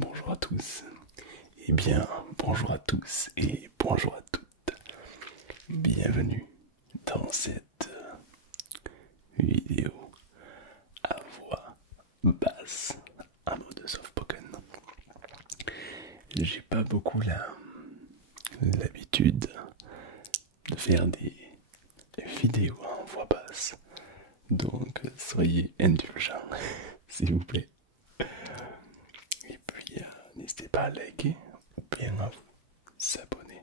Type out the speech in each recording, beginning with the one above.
Bonjour à tous. Eh bien, bonjour à tous et bonjour à toutes. Bienvenue dans cette vidéo à voix basse en mode softpoken. J'ai pas beaucoup l'habitude de faire des vidéos en voix basse, donc soyez indulgents, s'il vous plaît. Et puis, n'hésitez pas à liker ou bien à vous abonner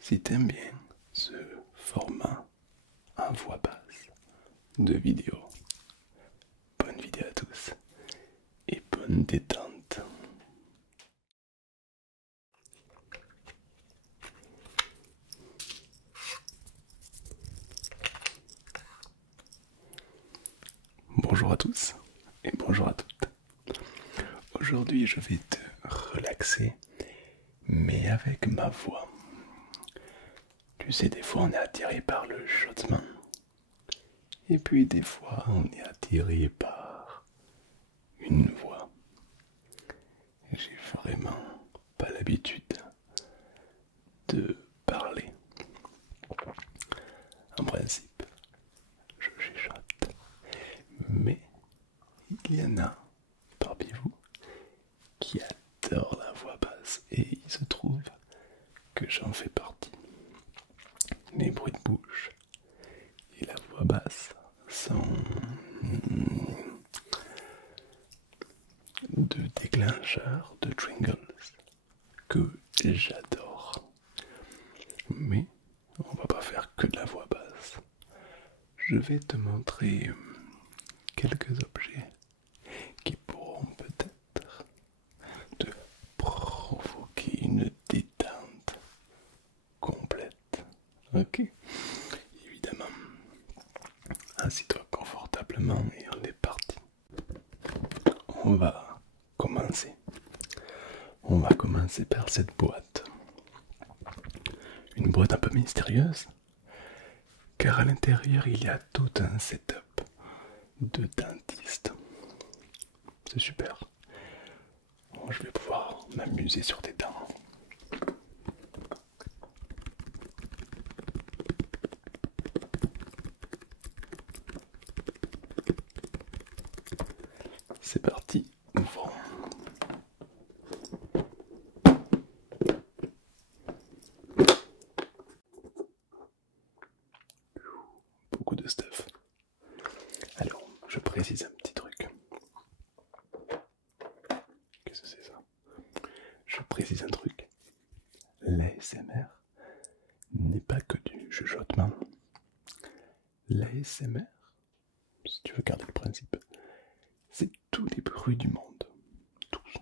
si t'aimes bien ce format en voix basse de vidéo. Bonne vidéo à tous et bonne détente. Bonjour à tous et bonjour à toutes. Aujourd'hui, je vais te relaxer, mais avec ma voix. Tu sais, des fois, on est attiré par le chuchotement. Et puis, des fois, on est attiré par une voix. J'ai vraiment pas l'habitude de parler. En principe, je chuchote. Mais il y en a parmi vous qui adorent la voix basse et il se trouve que j'en fais partie. Les bruits de bouche et la voix basse sont deux déclencheurs de jingles que j'adore. Mais on va pas faire que de la voix basse. Je vais te montrer quelques objets qui pourront peut-être te provoquer une détente complète. Ok? Évidemment. Assis-toi confortablement et on est parti. On va commencer. On va commencer par cette boîte. Une boîte un peu mystérieuse, car à l'intérieur il y a tout un setup de dentiste. C'est super. Je vais pouvoir m'amuser sur tes dents. C'est parti, ouvrons. Beaucoup de stuff. Alors, je précise un petit truc. Qu'est-ce que c'est ça? Je précise un truc. L'ASMR n'est pas que du chuchotement. L'ASMR, si tu veux garder le principe, c'est tous les bruits du monde. Tous.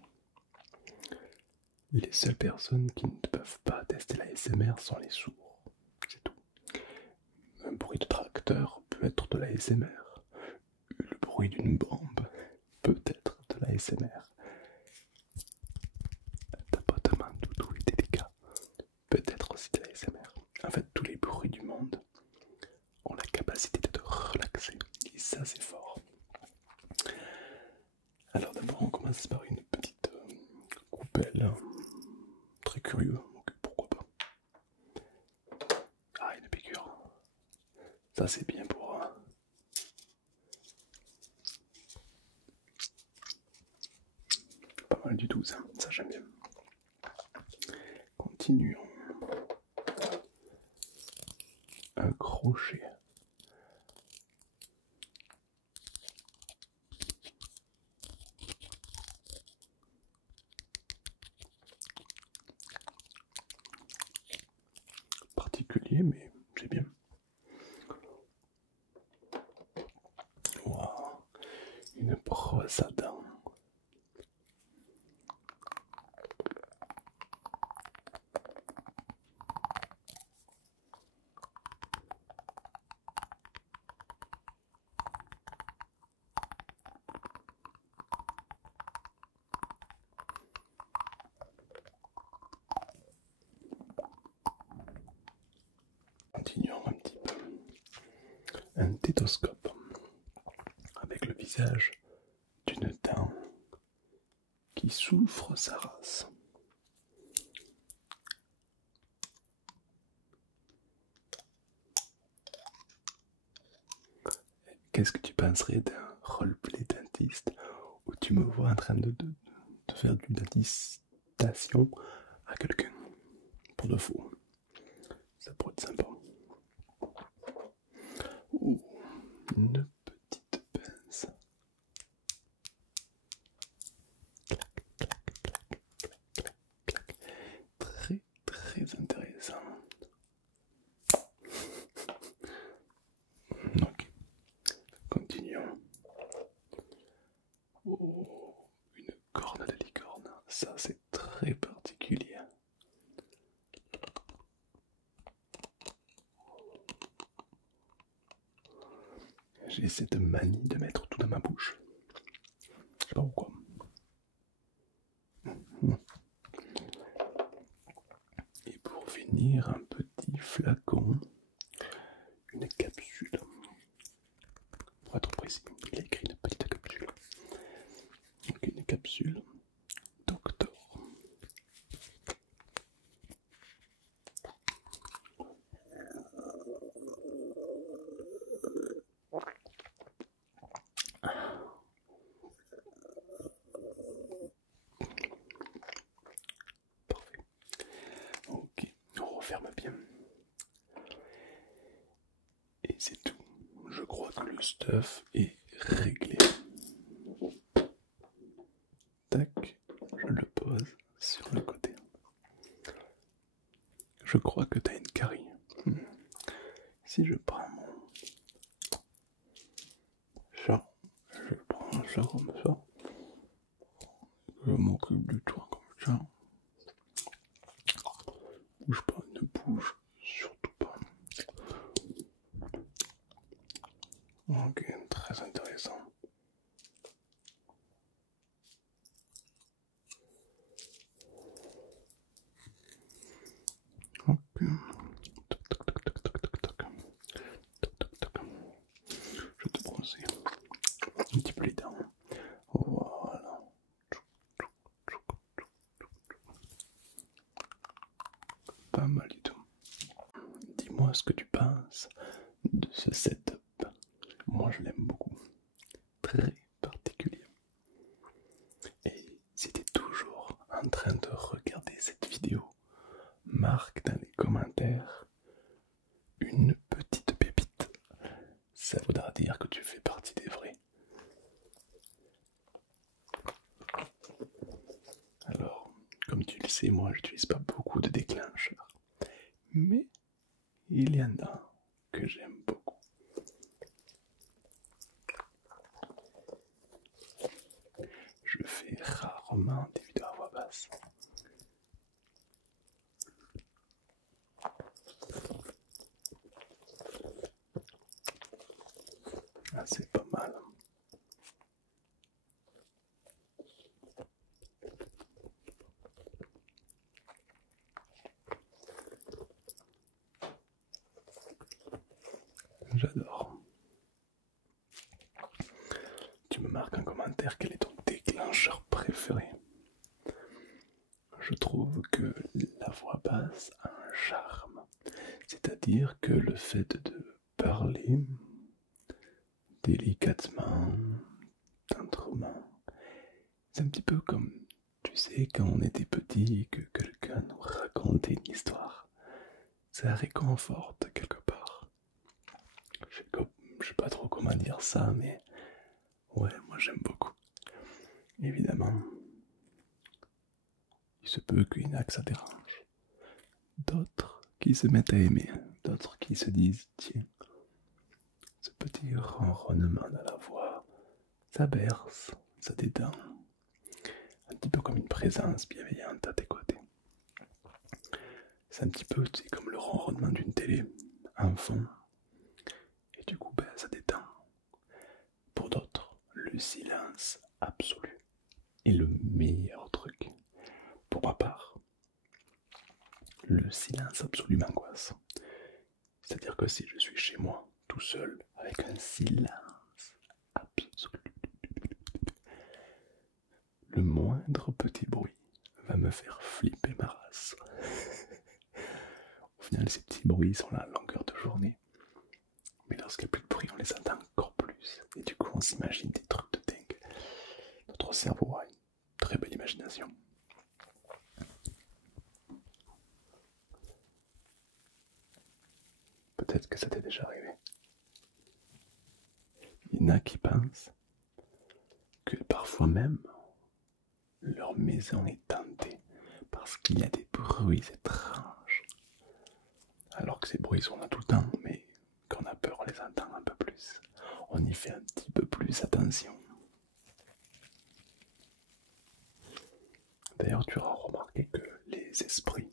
Les seules personnes qui ne peuvent pas tester l'ASMR sont les sourds. C'est tout. Un bruit de tracteur peut être de l'ASMR. Le bruit d'une bombe peut être de l'ASMR. Un tapotement doudou et délicat peut être aussi de l'ASMR. En fait, tous les bruits du monde ont la capacité de te relaxer. Et ça, c'est fort. Alors d'abord, on commence par une petite coupelle. Très curieux, donc pourquoi pas. Ah, une piqûre. Ça, c'est bien pour... pas mal du tout, ça j'aime bien. Continuons. Un crochet. Particulier, mais c'est bien. Wow. Une brosse à dents. Continuons un petit peu. Un stéthoscope avec le visage d'une dent qui souffre sa race. Qu'est-ce que tu penserais d'un roleplay dentiste où tu me vois en train de faire du dentistation à quelqu'un pour de faux? Ça pourrait être sympa. Ouh, une petite pince. Très très intéressant. Ok, continuons. Oh, une corne de licorne, ça c'est très particulier. J'ai cette manie de mettre tout dans ma bouche. Je sais pas pourquoi. Et pour finir, un petit flacon, une capsule. Pour être précis, il a écrit une petite capsule. Donc une capsule Doctor. Parfait. Ok, on referme bien. Et c'est tout. Je crois que le stuff est réglé. Tac, je le pose sur le côté. Je crois que tu as une carie. Si je prends mon chat, je prends un chat comme ça. Je m'occupe du toit comme ça. Bouge pas, ne bouge surtout pas. Ok, très intéressant. Ok. Toc, toc, toc, toc, toc, toc, toc. Toc, toc, toc. Je te bronze un petit peu les dents. Voilà. Pas mal du tout. Dis-moi ce que tu penses de ce setup. Moi je l'aime beaucoup. Très particulier. Et si tu es toujours en train de regarder cette vidéo, marque dans les commentaires une petite pépite. Ça voudra dire que tu fais partie des vrais. Alors, comme tu le sais, moi j'utilise pas beaucoup de déclencheurs. Mais il y en a que j'aime beaucoup. Je fais rarement des vidéos à voix basse. Ah, c'est pas mal. J'adore. Tu me marques en commentaire quel est ton déclencheur préféré. Je trouve que la voix basse a un charme. C'est-à-dire que le fait de parler délicatement, tendrement, c'est un petit peu comme, tu sais, quand on était petit et que quelqu'un nous racontait une histoire. Ça réconforte quelque part. Je sais pas trop comment dire ça, mais ouais, moi j'aime beaucoup. Évidemment, il se peut qu'il y en a que ça dérange. D'autres qui se mettent à aimer, d'autres qui se disent, tiens, ce petit ronronnement dans la voix, ça berce, ça détend. Un petit peu comme une présence bienveillante à tes côtés. C'est un petit peu, tu sais, comme le ronronnement d'une télé, en fond. Et du coup, ben, ça détend. Pour d'autres, le silence absolu est le meilleur truc. Pour ma part, le silence absolu m'angoisse. C'est-à-dire que si je suis chez moi, tout seul, avec un silence absolu, le moins moindre petit bruit va me faire flipper ma race. Au final, ces petits bruits sont là à longueur de journée. Mais lorsqu'il n'y a plus de bruit, on les entend encore plus. Et du coup, on s'imagine des trucs de dingue. Notre cerveau a une très belle imagination. Peut-être que ça t'est déjà arrivé. Il y en a qui pensent que parfois même, leur maison est hantée parce qu'il y a des bruits étranges. Alors que ces bruits sont là tout le temps, mais quand on a peur, on les entend un peu plus. On y fait un petit peu plus attention. D'ailleurs, tu auras remarqué que les esprits,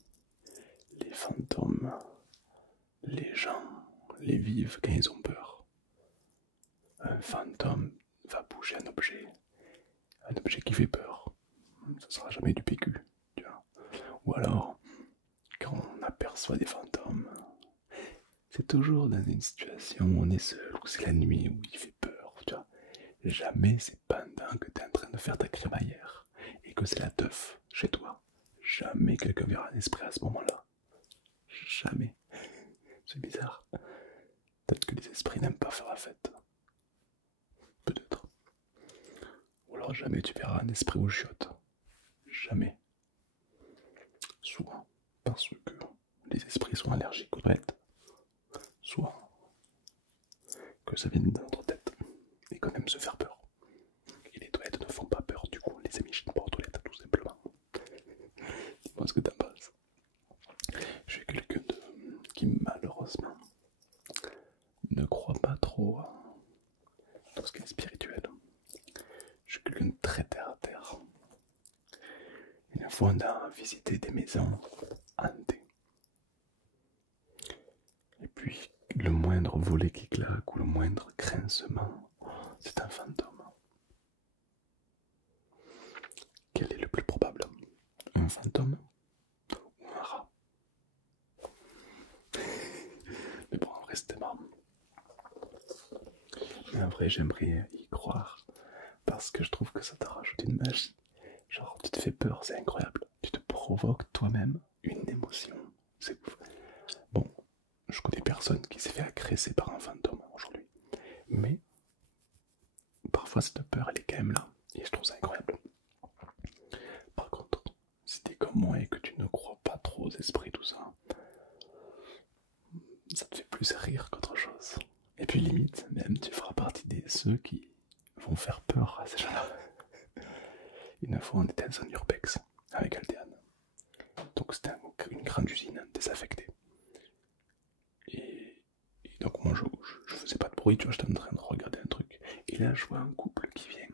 les fantômes, les gens, les vivent quand ils ont peur. Un fantôme va bouger un objet qui fait peur. Ce sera jamais du PQ, tu vois. Ou alors, quand on aperçoit des fantômes, c'est toujours dans une situation où on est seul, où c'est la nuit, où il fait peur, tu vois. Jamais c'est pendant que tu es en train de faire ta crémaillère et que c'est la teuf chez toi. Jamais quelqu'un verra un esprit à ce moment-là. Jamais. C'est bizarre. Peut-être que les esprits n'aiment pas faire la fête. Peut-être. Ou alors jamais tu verras un esprit au chiottes. Jamais. Soit parce que les esprits sont allergiques aux toilettes, soit que ça vient de notre tête et qu'on aime se faire peur. Et les toilettes ne font pas peur, du coup, les amis, je ne pas aux toilettes, tout simplement. Dis-moi ce que t'en penses. Je suis quelqu'un qui, malheureusement, ne croit pas trop dans ce qui est spirituel. Je suis quelqu'un de très terre à terre. Une fois, on a visité des maisons hantées. Et puis, le moindre volet qui claque ou le moindre grincement, c'est un fantôme. Quel est le plus probable? Un fantôme ou un rat? Mais bon, en vrai, c'était marrant. Mais en vrai, j'aimerais y croire parce que je trouve que ça te rajoute une magie. Genre, tu te fais peur, c'est incroyable. Tu te provoques toi-même une émotion. C'est ouf. Bon, je connais personne qui s'est fait agresser par un fantôme aujourd'hui. Mais parfois, cette peur, elle est quand même là. Et je trouve ça incroyable. Par contre, si t'es comme moi et que tu ne crois pas trop aux esprits, tout ça, ça te fait plus rire qu'autre chose. Et puis limite, même tu feras partie de ceux qui vont faire peur à ces gens-là. Une fois, on était dans un urbex avec Aldeane. Donc c'était une grande usine désaffectée. Et donc moi je faisais pas de bruit, tu vois, j'étais en train de regarder un truc. Et là je vois un couple qui vient.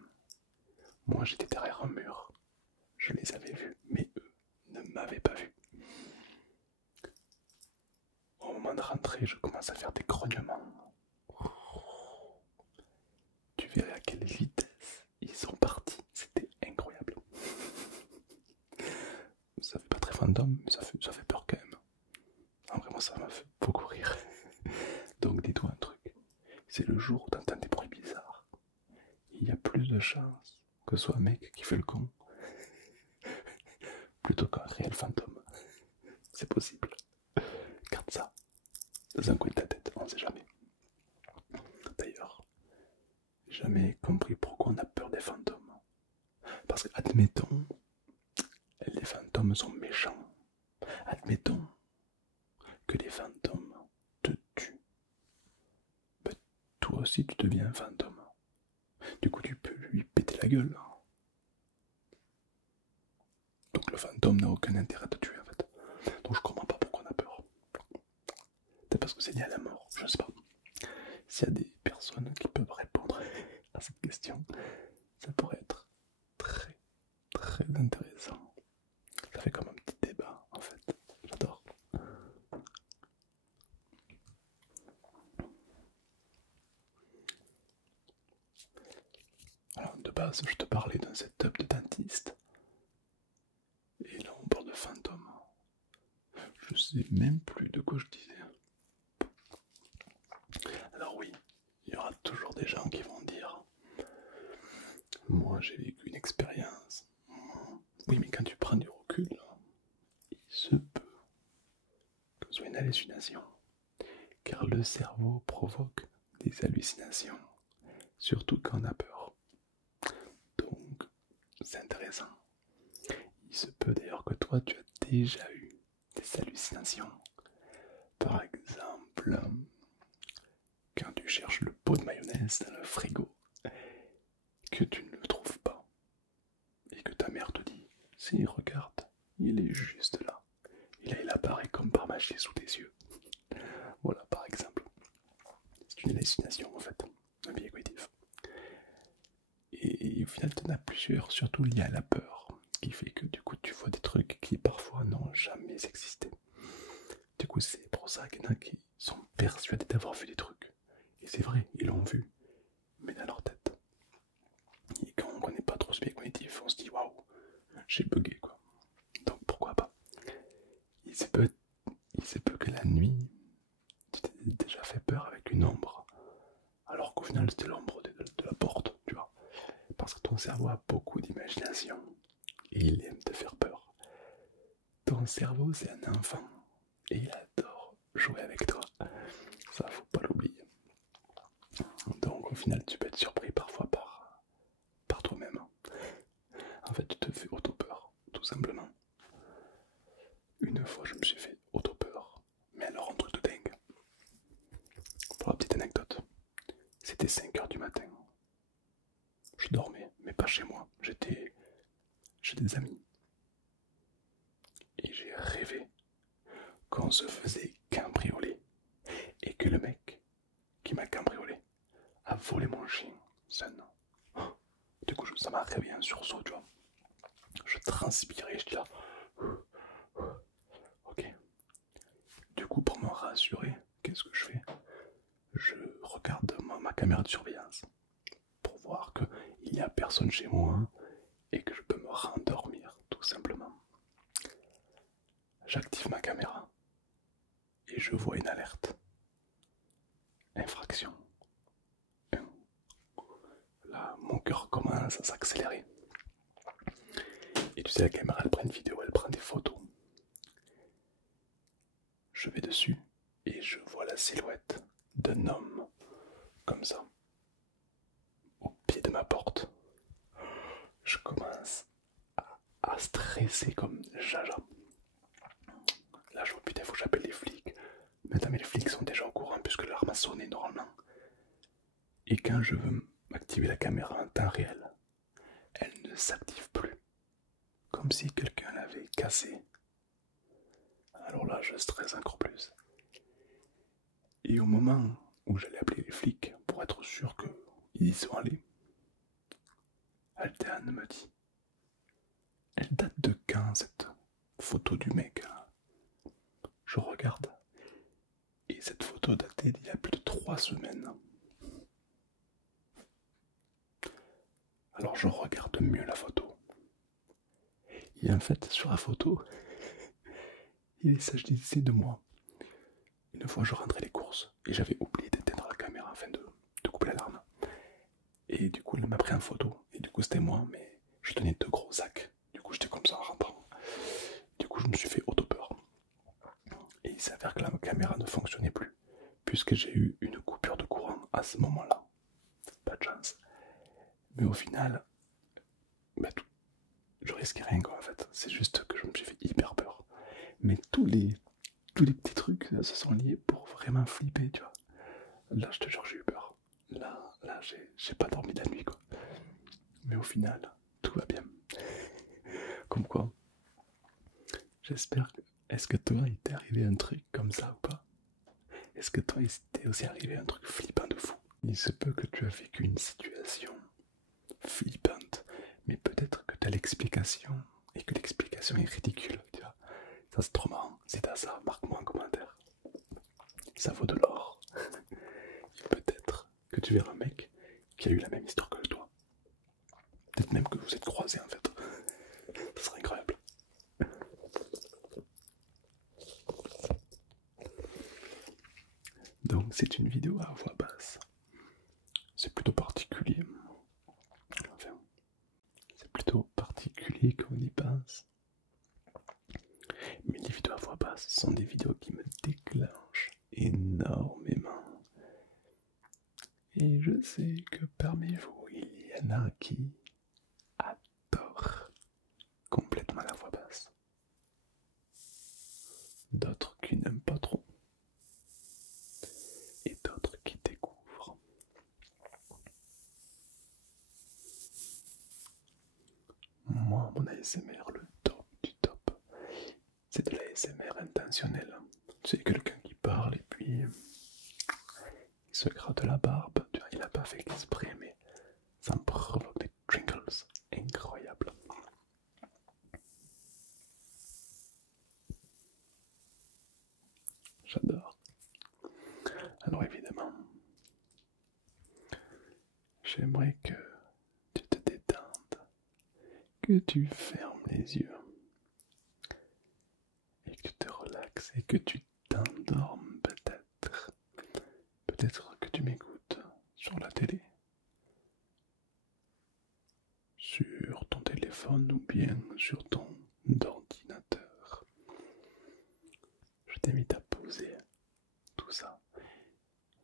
Moi j'étais derrière un mur. Je les avais vus, mais eux ne m'avaient pas vu. Au moment de rentrer, je commence à faire des grognements. Tu verrais à quelle vitesse ils sont partis. C'était incroyable. Ça fait pas très fantôme, mais ça fait peur quand même. En vrai, moi ça m'a fait beaucoup rire. Donc dis-toi un truc. C'est le jour où t'entends des bruits bizarres. Il y a plus de chances que ce soit un mec qui fait le con plutôt qu'un réel fantôme. C'est possible. Garde ça dans un coin de ta tête, on sait jamais. D'ailleurs, j'ai jamais compris pourquoi on a peur des fantômes. Parce que, admettons, les fantômes sont méchants. Admettons que les fantômes te tuent. Ben, toi aussi, tu deviens un fantôme. Du coup, tu peux lui péter la gueule. Donc le fantôme n'a aucun intérêt à te tuer en fait. Donc je comprends pas pourquoi on a peur. Peut-être parce que c'est lié à la mort, je sais pas. S'il y a des personnes qui peuvent répondre à cette question, ça pourrait être très très intéressant. Ça fait comme un petit débat en fait. J'adore. Alors de base, je te parlais d'un setup de dentiste. Et là on parle de fantômes. Je sais même plus de quoi je disais. Alors oui, il y aura toujours des gens qui vont dire moi j'ai vécu une expérience, Oui, mais quand tu prends du recul, il se peut que ce soit une hallucination, car le cerveau provoque des hallucinations, surtout quand on a peur. Donc, c'est intéressant. Il se peut d'ailleurs que toi, tu as déjà eu des hallucinations. Par exemple, quand tu cherches le pot de mayonnaise dans le frigo, que tu ne le trouves pas, et que ta mère te dit, si, regarde, il est juste là. Et là, il apparaît comme par magie sous tes yeux. Voilà, par exemple. C'est une hallucination, en fait, un biais cognitif. Et au final, tu en as plusieurs, surtout liés à la peur, qui fait que du coup, tu vois des trucs qui parfois n'ont jamais existé. Du coup, c'est pour ça qu'il y en a qui sont persuadés d'avoir vu des trucs. Et c'est vrai, ils l'ont vu, mais dans leur tête. Et quand on connaît pas trop ce biais cognitif, on se dit waouh, j'ai bugué quoi. Donc pourquoi pas. Il se peut, il se peut que la nuit, tu t'es déjà fait peur avec une ombre, alors qu'au final c'était l'ombre de la porte, tu vois. Parce que ton cerveau a beaucoup d'imagination et il aime te faire peur. Ton cerveau c'est un enfant et il adore jouer avec toi. Ça faut pas l'oublier. Donc au final tu peux être surpris parfois par toi-même. En fait tu te fais auto-peur, tout simplement. Une fois je me suis fait auto-peur, mais alors un truc de dingue. Pour la petite anecdote, c'était 5 h du matin. Je dormais, mais pas chez moi, j'étais chez des amis. Et j'ai rêvé qu'on se faisait cambrioler et que le mec qui m'a cambriolé a volé mon chien, Sun. Du coup, ça m'a réveillé un sursaut, tu vois. Je transpirais, je dis là. Ok. Du coup, pour me rassurer, qu'est-ce que je fais? Je regarde ma caméra de surveillance pour voir qu'il n'y a personne chez moi et que je peux me rendormir, tout simplement. J'active ma caméra et je vois une alerte. Infraction. Là, mon cœur commence à s'accélérer. Et tu sais, la caméra, elle prend une vidéo, elle prend des photos. Je vais dessus et je vois la silhouette d'un homme, comme ça, au pied de ma porte. Je commence à stresser comme jaja. Là, je vois, putain, faut que j'appelle les flics. Mais les flics sont déjà au courant puisque l'alarme a sonné normalement. Et quand je veux activer la caméra en temps réel, elle ne s'active plus. Comme si quelqu'un l'avait cassée. Alors là, je stresse encore plus. Et au moment où j'allais appeler les flics pour être sûr qu'ils y sont allés, Alteane me dit, elle date de quand cette photo du mec? Je regarde, et cette photo datait d'il y a plus de 3 semaines. Alors je regarde mieux la photo. Et en fait, sur la photo, il s'agissait de moi. Une fois, je rentrais les courses et j'avais oublié d'éteindre la caméra afin de couper l'alarme. Et du coup, il m'a pris en photo. Et du coup, c'était moi, mais je tenais 2 gros sacs. Du coup, j'étais comme ça en rentrant. Du coup, je me suis fait auto-peur. Et il s'avère que la caméra ne fonctionnait plus, puisque j'ai eu une coupure de courant à ce moment-là. Pas de chance. Mais au final, bah, je risquais rien quoi en fait. C'est juste que je me suis fait hyper peur. Mais tous les petits trucs là, se sont liés pour vraiment flipper, tu vois. Là, je te jure, j'ai eu peur. Là, j'ai pas dormi la nuit quoi. Mais au final, tout va bien. Comme quoi, j'espère que... Est-ce que toi, il t'est arrivé un truc comme ça ou pas? Est-ce que toi, il t'est aussi arrivé un truc flippant de fou? Il se peut que tu as vécu une situation flippante, mais peut-être que tu as l'explication et que l'explication est ridicule, tu vois. Ça c'est trop marrant, si t'as ça, marque-moi en commentaire. Ça vaut de l'or. Peut-être que tu verras un mec qui a eu la même histoire que toi. Peut-être même que vous êtes croisés en fait. Ça serait incroyable. Donc c'est une vidéo à voix basse. C'est plutôt particulier. Enfin, c'est plutôt particulier Et qu'on y pense. Mais les vidéos à voix basse sont des vidéos qui me déclenchent énormément. Et je sais que parmi vous, il y en a qui adorent complètement la voix basse. D'autres qui n'aiment pas trop. Et d'autres qui découvrent. Moi, mon ASMR, le top du top, c'est de l'ASMR intentionnel. C'est quelqu'un qui parle et puis il se gratte la barbe. Tu vois, il n'a pas fait exprès, mais ça me provoque des tingles incroyables. J'adore. Alors évidemment, j'aimerais que tu te détendes, que tu fermes les yeux et que tu te relaxes et que tu t'endormes peut-être. Peut-être que tu m'écoutes sur la télé, sur ton téléphone ou bien sur ton ordinateur. Je t'invite à poser tout ça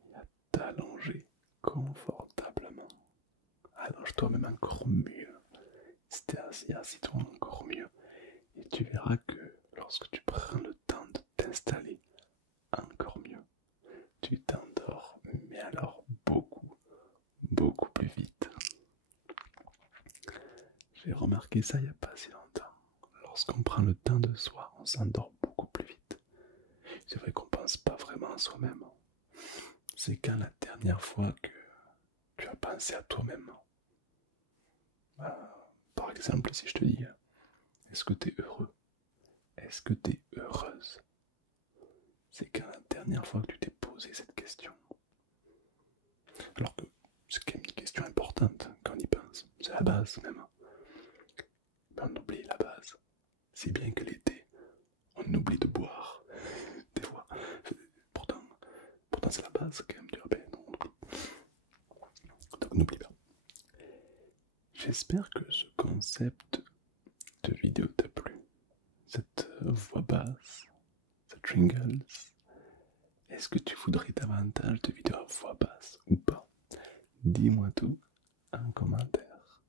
et à t'allonger confortablement. Allonge-toi même encore mieux. Si t'es assis, assis-toi encore mieux. Et tu verras que lorsque tu prends le temps de t'installer encore mieux, tu t'endors, mais alors beaucoup, beaucoup plus vite. J'ai remarqué ça il n'y a pas si longtemps. Lorsqu'on prend le temps de soi, on s'endort beaucoup plus vite. C'est vrai qu'on pense pas vraiment à soi-même. C'est quand la dernière fois que tu as pensé à toi-même. Par exemple, si je te dis, est-ce que tu es heureux? Est-ce que tu es heureuse? C'est quand la dernière fois que tu t'es posé cette question. Alors que c'est quand même une question importante quand on y pense. C'est la base même. Mais on oublie la base. C'est bien que l'été, on oublie de boire. Des fois. Pourtant, c'est la base quand même. Tu vois, ben, non, on oublie. Donc n'oublie pas. J'espère que ce concept de vidéo t'a plu. Cette voix basse, cette jingles. Est-ce que tu voudrais davantage de vidéos à voix basse ou pas? Dis-moi tout en commentaire.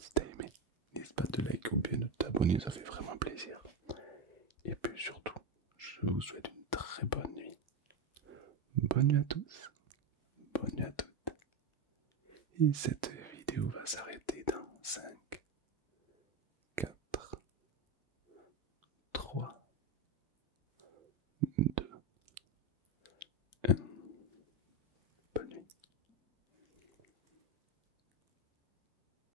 Si t'as aimé, n'hésite pas de liker ou bien de t'abonner, ça fait vraiment plaisir. Et puis surtout, je vous souhaite une très bonne nuit. Bonne nuit à tous, bonne nuit à toutes. Et cette